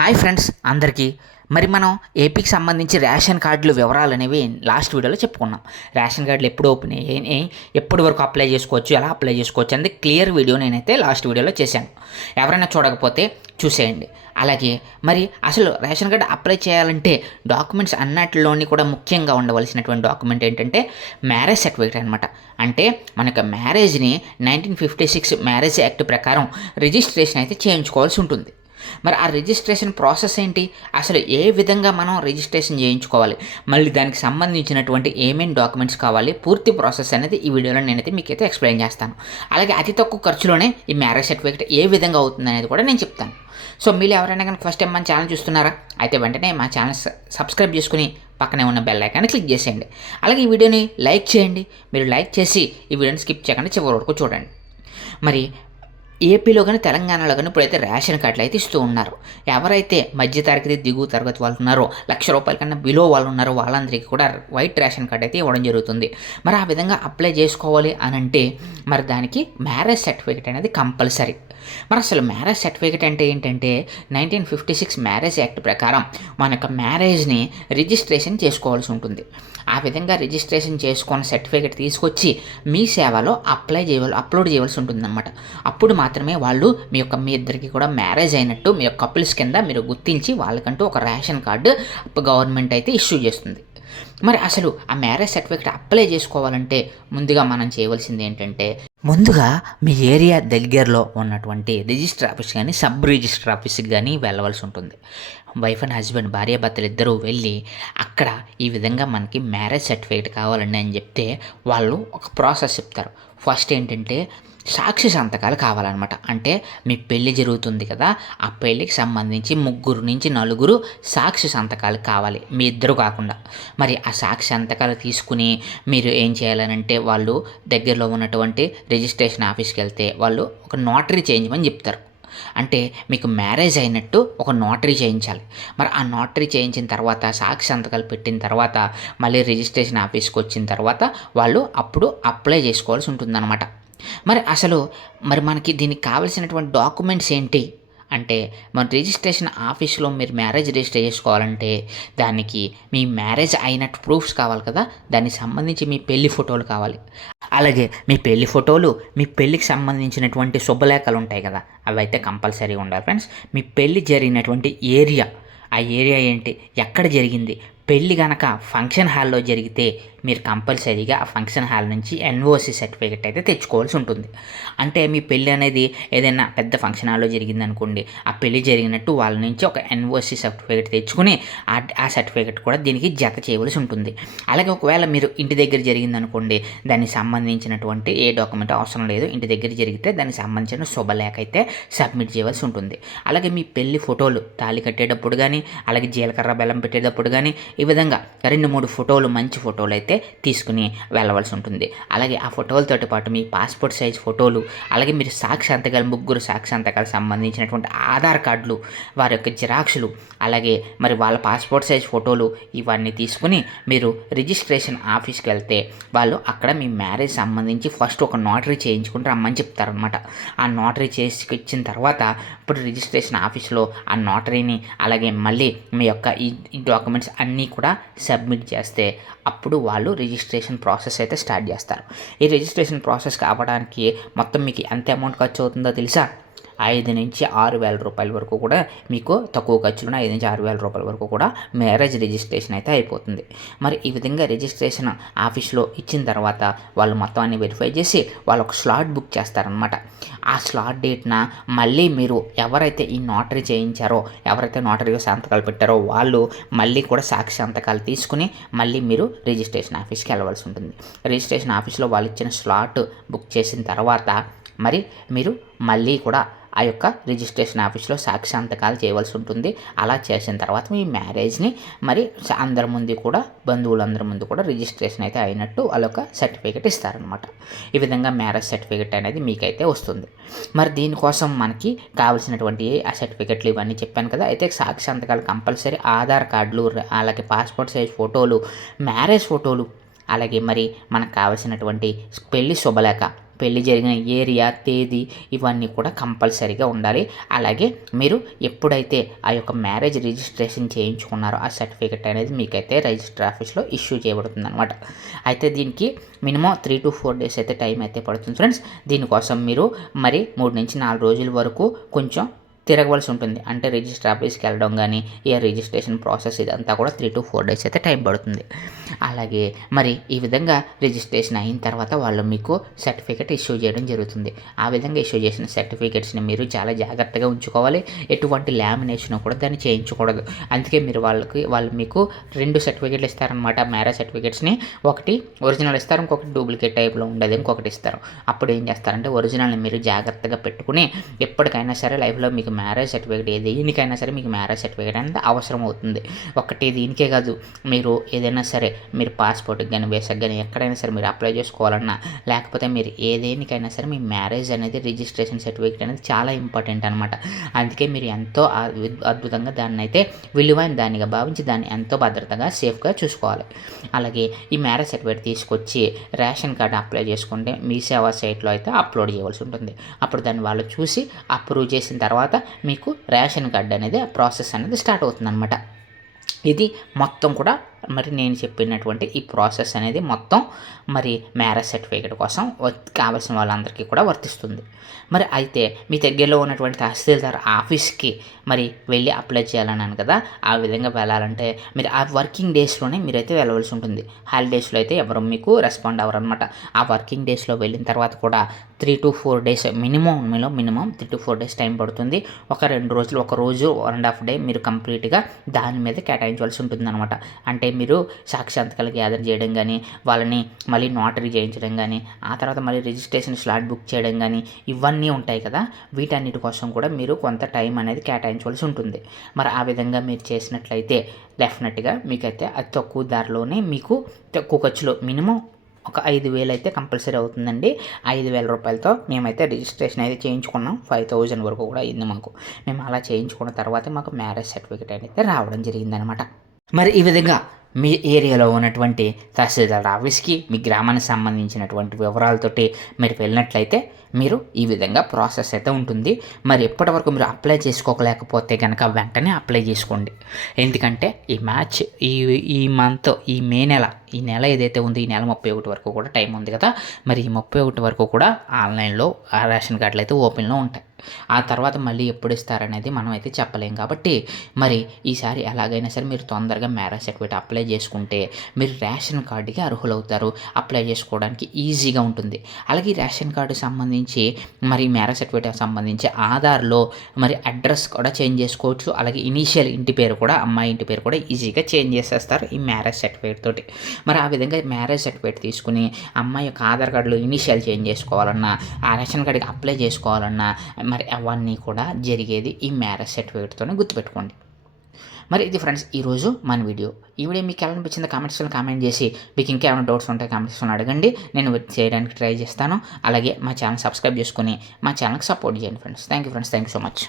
Hi friends అందరికీ. మరి మనం ఏపీకి సంబంధించి రేషన్ కార్డులు వివరాలు అనేవి లాస్ట్ వీడియోలో చెప్పుకున్నాం. రేషన్ కార్డులు ఎప్పుడు ఓపెన్ అయ్యాయి, ఎప్పటి వరకు అప్లై చేసుకోవచ్చు, ఎలా అప్లై చేసుకోవచ్చు అనేది క్లియర్ వీడియో నేనైతే లాస్ట్ వీడియోలో చేశాను. ఎవరైనా చూడకపోతే చూసేయండి. అలాగే మరి అసలు రేషన్ కార్డు అప్లై చేయాలంటే డాక్యుమెంట్స్ అన్నిటిలోని కూడా ముఖ్యంగా ఉండవలసినటువంటి డాక్యుమెంట్ ఏంటంటే మ్యారేజ్ సర్టిఫికేట్ అనమాట. అంటే మనకు మ్యారేజ్ని 1956 మ్యారేజ్ యాక్ట్ ప్రకారం రిజిస్ట్రేషన్ అయితే చేయించుకోవాల్సి ఉంటుంది. మరి ఆ రిజిస్ట్రేషన్ ప్రాసెస్ ఏంటి, అసలు ఏ విధంగా మనం రిజిస్ట్రేషన్ చేయించుకోవాలి, మళ్ళీ దానికి సంబంధించినటువంటి ఏమేమి డాక్యుమెంట్స్ కావాలి, పూర్తి ప్రాసెస్ అనేది ఈ వీడియోలో నేనైతే మీకైతే ఎక్స్ప్లెయిన్ చేస్తాను. అలాగే అతి తక్కువ ఖర్చులోనే ఈ మ్యారేజ్ సర్టిఫికేట్ ఏ విధంగా అవుతుంది అనేది కూడా నేను చెప్తాను. సో మీరు ఎవరైనా కనుక ఫస్ట్ టైం మన ఛానల్ చూస్తున్నారా అయితే వెంటనే మా ఛానల్ సబ్స్క్రైబ్ చేసుకుని పక్కనే ఉన్న బెల్ ఐకాన్ని క్లిక్ చేసేయండి. అలాగే ఈ వీడియోని లైక్ చేయండి. మీరు లైక్ చేసి ఈ వీడియోని స్కిప్ చేయకుండా చివరి వరకు చూడండి. మరి ఏపీలో కానీ తెలంగాణలో కానీ ఇప్పుడైతే రేషన్ కార్డులు అయితే ఇస్తూ ఉన్నారు. ఎవరైతే మధ్యతరగతి దిగువ తరగతి వాళ్ళు ఉన్నారో, ₹1,00,000 కన్నా బిలో వాళ్ళు ఉన్నారో వాళ్ళందరికీ కూడా వైట్ రేషన్ కార్డు అయితే ఇవ్వడం జరుగుతుంది. మరి ఆ విధంగా అప్లై చేసుకోవాలి అని అంటే మరి దానికి మ్యారేజ్ సర్టిఫికేట్ అనేది కంపల్సరీ. మరి అసలు మ్యారేజ్ సర్టిఫికేట్ అంటే ఏంటంటే 1956 మ్యారేజ్ యాక్ట్ ప్రకారం మన యొక్క మ్యారేజ్ని రిజిస్ట్రేషన్ చేసుకోవాల్సి ఉంటుంది. ఆ విధంగా రిజిస్ట్రేషన్ చేసుకున్న సర్టిఫికేట్ తీసుకొచ్చి మీ సేవలో అప్లోడ్ చేయవలసి ఉంటుందన్నమాట. అప్పుడు మాత్రమే వాళ్ళు మీ ఇద్దరికి కూడా మ్యారేజ్ అయినట్టు మీ యొక్క కపుల్స్ కింద మీరు గుర్తించి వాళ్ళకంటూ ఒక రేషన్ కార్డు గవర్నమెంట్ అయితే ఇష్యూ చేస్తుంది. మరి అసలు ఆ మ్యారేజ్ సర్టిఫికేట్ అప్లై చేసుకోవాలంటే ముందుగా మనం చేయవలసింది ఏంటంటే, ముందుగా మీ ఏరియా దగ్గరలో ఉన్నటువంటి రిజిస్టర్ ఆఫీస్ కానీ సబ్ రిజిస్టర్ ఆఫీస్కి కానీ వెళ్ళవలసి ఉంటుంది. వైఫ్ అండ్ హస్బెండ్ భార్యాభర్తలు ఇద్దరూ వెళ్ళి అక్కడ ఈ విధంగా మనకి మ్యారేజ్ సర్టిఫికేట్ కావాలండి అని చెప్తే వాళ్ళు ఒక ప్రాసెస్ చెప్తారు. ఫస్ట్ ఏంటంటే సాక్షి సంతకాలు కావాలన్నమాట. అంటే మీ పెళ్లి జరుగుతుంది కదా, ఆ పెళ్ళికి సంబంధించి 3 నుంచి 4 సాక్షి సంతకాలు కావాలి, మీ ఇద్దరు కాకుండా. మరి ఆ సాక్షి సంతకాలు తీసుకుని మీరు ఏం చేయాలనంటే వాళ్ళు దగ్గరలో ఉన్నటువంటి రిజిస్ట్రేషన్ ఆఫీస్కి వెళ్తే వాళ్ళు ఒక నోటరీ చేయించమని చెప్తారు. అంటే మీకు మ్యారేజ్ అయినట్టు ఒక నోటరీ చేయించాలి. మరి ఆ నోటరీ చేయించిన తర్వాత సాక్షి సంతకాలు పెట్టిన తర్వాత మళ్ళీ రిజిస్ట్రేషన్ ఆఫీస్కి వచ్చిన తర్వాత వాళ్ళు అప్పుడు అప్లై చేసుకోవాల్సి ఉంటుందన్నమాట. మరి మనకి దీనికి కావాల్సినటువంటి డాక్యుమెంట్స్ ఏంటి అంటే, మన రిజిస్ట్రేషన్ ఆఫీస్లో మీరు మ్యారేజ్ రిజిస్టర్ చేసుకోవాలంటే దానికి మీ మ్యారేజ్ అయినట్టు ప్రూఫ్స్ కావాలి కదా, దానికి సంబంధించి మీ పెళ్లి ఫోటోలు కావాలి. అలాగే మీ పెళ్లి ఫోటోలు, మీ పెళ్ళికి సంబంధించినటువంటి శుభలేఖలు ఉంటాయి కదా, అవి అయితే కంపల్సరీ ఉండాలి ఫ్రెండ్స్. మీ పెళ్ళి జరిగినటువంటి ఏరియా, ఆ ఏరియా ఏంటి, ఎక్కడ జరిగింది, పెళ్ళి కనుక ఫంక్షన్ హాల్లో జరిగితే మీరు కంపల్సరీగా ఆ ఫంక్షన్ హాల్ నుంచి ఎన్ఓసి సర్టిఫికేట్ అయితే తెచ్చుకోవాల్సి ఉంటుంది. అంటే మీ పెళ్ళి అనేది ఏదైనా పెద్ద ఫంక్షన్ హాల్లో జరిగిందనుకోండి, ఆ పెళ్ళి జరిగినట్టు వాళ్ళ నుంచి ఒక ఎన్ఓసి సర్టిఫికేట్ తెచ్చుకుని ఆ సర్టిఫికేట్ కూడా దీనికి జత చేయవలసి ఉంటుంది. అలాగే ఒకవేళ మీరు ఇంటి దగ్గర జరిగిందనుకోండి, దానికి సంబంధించినటువంటి ఏ డాక్యుమెంట్ అవసరం లేదు, ఇంటి దగ్గర జరిగితే దానికి సంబంధించిన శుభలేఖ అయితే సబ్మిట్ చేయవలసి ఉంటుంది. అలాగే మీ పెళ్లి ఫోటోలు తాళి కట్టేటప్పుడు కానీ, అలాగే జీలకర్ర బెల్లం పెట్టేటప్పుడు కానీ, ఈ విధంగా 2-3 ఫోటోలు, మంచి ఫోటోలు అయితే తీసుకుని వెళ్ళవలసి ఉంటుంది. అలాగే ఆ ఫోటోలతో పాటు మీ పాస్పోర్ట్ సైజ్ ఫోటోలు, అలాగే మీరు సాక్షి సంతకాలు, 3 సాక్షి సంతకాలకు సంబంధించినటువంటి ఆధార్ కార్డులు, వారి యొక్క జిరాక్సులు, అలాగే మరి వాళ్ళ పాస్పోర్ట్ సైజ్ ఫోటోలు, ఇవన్నీ తీసుకుని మీరు రిజిస్ట్రేషన్ ఆఫీస్కి వెళ్తే వాళ్ళు అక్కడ మీ మ్యారేజ్ సంబంధించి ఫస్ట్ ఒక నోటరీ చేయించుకుని రమ్మని చెప్తారనమాట. ఆ నోటరీ చేసి ఇచ్చిన తర్వాత ఇప్పుడు రిజిస్ట్రేషన్ ఆఫీస్లో ఆ నోటరీని, అలాగే మళ్ళీ మీ యొక్క ఈ డాక్యుమెంట్స్ అన్నీ కూడా సబ్మిట్ చేస్తే అప్పుడు వాళ్ళు రిజిస్ట్రేషన్ ప్రాసెస్ అయితే స్టార్ట్ చేస్తారు. ఈ రిజిస్ట్రేషన్ ప్రాసెస్ కావడానికి మొత్తం మీకు ఎంత అమౌంట్ ఖర్చు అవుతుందో తెలుసా? 5,000 నుంచి 6,000 రూపాయల వరకు కూడా మీకు తక్కువ ఖర్చులో 5,000 నుంచి 6,000 రూపాయల వరకు కూడా మ్యారేజ్ రిజిస్ట్రేషన్ అయితే అయిపోతుంది. మరి ఈ విధంగా రిజిస్ట్రేషన్ ఆఫీస్లో ఇచ్చిన తర్వాత వాళ్ళు మొత్తం అన్ని వెరిఫై చేసి వాళ్ళు ఒక స్లాట్ బుక్ చేస్తారనమాట. ఆ స్లాట్ డేట్న మళ్ళీ మీరు ఎవరైతే ఈ నోటరీ చేయించారో, ఎవరైతే నోటరీగా సంతకాలు పెట్టారో వాళ్ళు మళ్ళీ కూడా సాక్షి సంతకాలు తీసుకుని మళ్ళీ మీరు రిజిస్ట్రేషన్ ఆఫీస్కి వెళ్ళవలసి ఉంటుంది. రిజిస్ట్రేషన్ ఆఫీస్లో వాళ్ళు ఇచ్చిన స్లాట్ బుక్ చేసిన తర్వాత మరి మీరు మళ్ళీ కూడా ఆ యొక్క రిజిస్ట్రేషన్ ఆఫీస్లో సాక్షి సంతకాలు చేయవలసి ఉంటుంది. అలా చేసిన తర్వాత మీ మ్యారేజ్ని మరి అందరి ముందు కూడా, బంధువులందరి ముందు కూడా రిజిస్ట్రేషన్ అయితే అయినట్టు వాళ్ళొక సర్టిఫికేట్ ఇస్తారనమాట. ఈ విధంగా మ్యారేజ్ సర్టిఫికేట్ అనేది మీకైతే వస్తుంది. మరి దీనికోసం మనకి కావాల్సినటువంటి ఆ సర్టిఫికేట్లు ఇవన్నీ చెప్పాను కదా. అయితే సాక్షి సంతకాలు కంపల్సరీ, ఆధార్ కార్డులు, అలాగే పాస్పోర్ట్ సైజ్ ఫోటోలు, మ్యారేజ్ ఫోటోలు, అలాగే మరి మనకు కావాల్సినటువంటి పెళ్లి శుభలేఖ, పెళ్లి జరిగిన ఏరియా, తేదీ ఇవన్నీ కూడా కంపల్సరీగా ఉండాలి. అలాగే మీరు ఎప్పుడైతే ఆ యొక్క మ్యారేజ్ రిజిస్ట్రేషన్ చేయించుకున్నారో ఆ సర్టిఫికెట్ అనేది మీకైతే రిజిస్టర్ ఆఫీస్లో ఇష్యూ చేయబడుతుంది అనమాట. అయితే దీనికి మినిమం 3 to 4 డేస్ అయితే టైం అయితే పడుతుంది ఫ్రెండ్స్. దీనికోసం మీరు మరి 3 నుంచి 4 రోజుల వరకు కొంచెం తిరగవలసి ఉంటుంది. అంటే రిజిస్టర్ ఆఫీస్కి వెళ్ళడం కానీ ఏ రిజిస్ట్రేషన్ ప్రాసెస్ ఇదంతా కూడా 3 to 4 డేస్ అయితే టైం పడుతుంది. అలాగే మరి ఈ విధంగా రిజిస్ట్రేషన్ అయిన తర్వాత వాళ్ళు మీకు సర్టిఫికెట్ ఇష్యూ చేయడం జరుగుతుంది. ఆ విధంగా ఇష్యూ చేసిన సర్టిఫికెట్స్ని మీరు చాలా జాగ్రత్తగా ఉంచుకోవాలి. ఎటువంటి లామినేషన్ కూడా దాన్ని చేయించకూడదు. అందుకే వాళ్ళు మీకు 2 సర్టిఫికెట్లు ఇస్తారనమాట. మ్యారేజ్ సర్టిఫికెట్స్ని ఒకటి ఒరిజినల్ ఇస్తారు, ఇంకొకటి డూప్లికేట్ టైప్లో ఉండేది ఇంకొకటి ఇస్తారు. అప్పుడు ఏం చేస్తారంటే ఒరిజినల్ని మీరు జాగ్రత్తగా పెట్టుకుని ఎప్పటికైనా సరే లైఫ్లో మీకు మ్యారేజ్ సర్టిఫికేట్ దేనికైనా సరే మీకు మ్యారేజ్ సర్టిఫికేట్ అనేది అవసరం అవుతుంది. ఒకటి దీనికే కాదు, మీరు ఏదైనా సరే మీరు పాస్పోర్ట్కి కానీ వీసాకి కానీ ఎక్కడైనా సరే మీరు అప్లై చేసుకోవాలన్నా లేకపోతే మీరు ఏదేనికైనా సరే మీ మ్యారేజ్ అనేది రిజిస్ట్రేషన్ సర్టిఫికేట్ అనేది చాలా ఇంపార్టెంట్ అనమాట. అందుకే మీరు ఎంతో అద్భుతంగా దాన్ని అయితే విలువైన దానిగా భావించి దాన్ని ఎంతో భద్రతగా సేఫ్గా చూసుకోవాలి. అలాగే ఈ మ్యారేజ్ సర్టిఫికేట్ తీసుకొచ్చి రేషన్ కార్డు అప్లై చేసుకుంటే మీ సేవా సైట్లో అయితే అప్లోడ్ చేయవలసి ఉంటుంది. అప్పుడు దాన్ని వాళ్ళు చూసి అప్రూవ్ చేసిన తర్వాత మీకు రేషన్ కార్డు అనేది ప్రాసెస్ అనేది స్టార్ట్ అవుతుందన్నమాట. ఇది మొత్తం కూడా మరి నేను చెప్పినటువంటి ఈ ప్రాసెస్ అనేది మొత్తం మరి మ్యారేజ్ సర్టిఫికేట్ కోసం కావాల్సిన వాళ్ళందరికీ కూడా వర్తిస్తుంది. మరి అయితే మీ దగ్గరలో ఉన్నటువంటి తహసీల్దార్ ఆఫీస్కి మరి వెళ్ళి అప్లై చేయాలన్నాను కదా, ఆ విధంగా వెళ్ళాలంటే మీరు ఆ వర్కింగ్ డేస్లోనే మీరైతే వెళ్ళవలసి ఉంటుంది. హాలిడేస్లో అయితే ఎవరు మీకు రెస్పాండ్ అవ్వరు అనమాట. ఆ వర్కింగ్ డేస్లో వెళ్ళిన తర్వాత కూడా 3 to 4 days minimum 3 to 4 days time పడుతుంది. ఒక 2 రోజులు, ఒక రోజు 1.5 డే మీరు కంప్లీట్గా దాని మీద కేటాయించవలసి ఉంటుందన్నమాట. అంటే మీరు సాక్ష్యాంతకాలు గ్యాదర్ చేయడం కానీ, వాళ్ళని మళ్ళీ నోటరీ చేయించడం కానీ, ఆ తర్వాత మళ్ళీ రిజిస్ట్రేషన్ స్లాట్ బుక్ చేయడం కానీ ఇవన్నీ ఉంటాయి కదా, వీటన్నిటి కోసం కూడా మీరు కొంత టైం అనేది కేటాయించవలసి ఉంటుంది. మరి ఆ విధంగా మీరు చేసినట్లయితే డెఫినెట్గా మీకైతే అతి తక్కువ ధరలోనే మీకు తక్కువ ఖర్చులో మినిమం ఒక 5,000 అయితే కంపల్సరీ అవుతుందండి. 5,000 రూపాయలతో మేమైతే రిజిస్ట్రేషన్ అయితే చేయించుకున్నాం. 5,000 వరకు కూడా అయింది మాకు. మేము అలా చేయించుకున్న తర్వాత మాకు మ్యారేజ్ సర్టిఫికేట్ అయితే రావడం జరిగిందనమాట. మరి ఈ విధంగా మీ ఏరియాలో ఉన్నటువంటి తహసీల్దార్ ఆఫీస్కి మీ గ్రామానికి సంబంధించినటువంటి వివరాలతోటి మీరు వెళ్ళినట్లయితే మీరు ఈ విధంగా ప్రాసెస్ అయితే ఉంటుంది. మరి ఎప్పటి వరకు మీరు అప్లై చేసుకోలేకపోతే కనుక వెంటనే అప్లై చేసుకోండి. ఎందుకంటే ఈ మంత్ ఈ నెల ఏదైతే ఉందో ఈ నెల 31 వరకు కూడా టైం ఉంది కదా, మరి ఈ 31 వరకు కూడా ఆన్లైన్లో ఆ రేషన్ కార్డులు అయితే ఓపెన్లో ఉంటాయి. ఆ తర్వాత మళ్ళీ ఎప్పుడు ఇస్తారనేది మనం అయితే చెప్పలేం. కాబట్టి మరి ఈసారి ఎలాగైనా సరే మీరు తొందరగా మ్యారేజ్ సర్టిఫికేట్ అప్లై చేసుకుంటే మీరు రేషన్ కార్డుకి అర్హులవుతారు. అప్లై చేసుకోవడానికి ఈజీగా ఉంటుంది. అలాగే రేషన్ కార్డు సంబంధించి మరి మ్యారేజ్ సర్టిఫికేట్ సంబంధించి ఆధార్లో మరి అడ్రస్ కూడా చేంజ్ చేసుకోవచ్చు. అలాగే ఇనీషియల్ ఇంటి పేరు కూడా, అమ్మాయి ఇంటి పేరు కూడా ఈజీగా చేంజ్ చేసేస్తారు ఈ మ్యారేజ్ సర్టిఫికేట్ తోటి. మరి ఆ విధంగా మ్యారేజ్ సర్టిఫికేట్ తీసుకుని అమ్మాయి యొక్క ఆధార్ కార్డులో ఇనీషియల్ చేంజ్ చేసుకోవాలన్నా, ఆ రేషన్ కార్డుకి అప్లై చేసుకోవాలన్నా మరి అవన్నీ కూడా జరిగేది ఈ మ్యారేజ్ సర్టిఫికేట్తోనే, గుర్తుపెట్టుకోండి. మరి ఇది ఫ్రెండ్స్ ఈరోజు మన వీడియో. ఈ వీడియో మీకు ఎలా అనిపించిందో కామెంట్స్లో కామెంట్ చేసి, మీకు ఇంకేమైనా డౌట్స్ ఉంటే కామెంట్స్లో అడగండి, నేను చేయడానికి ట్రై చేస్తాను. అలాగే మా ఛానల్ సబ్స్క్రైబ్ చేసుకొని మా ఛానల్కి సపోర్ట్ చేయండి friends. Thank you friends, thank you so much.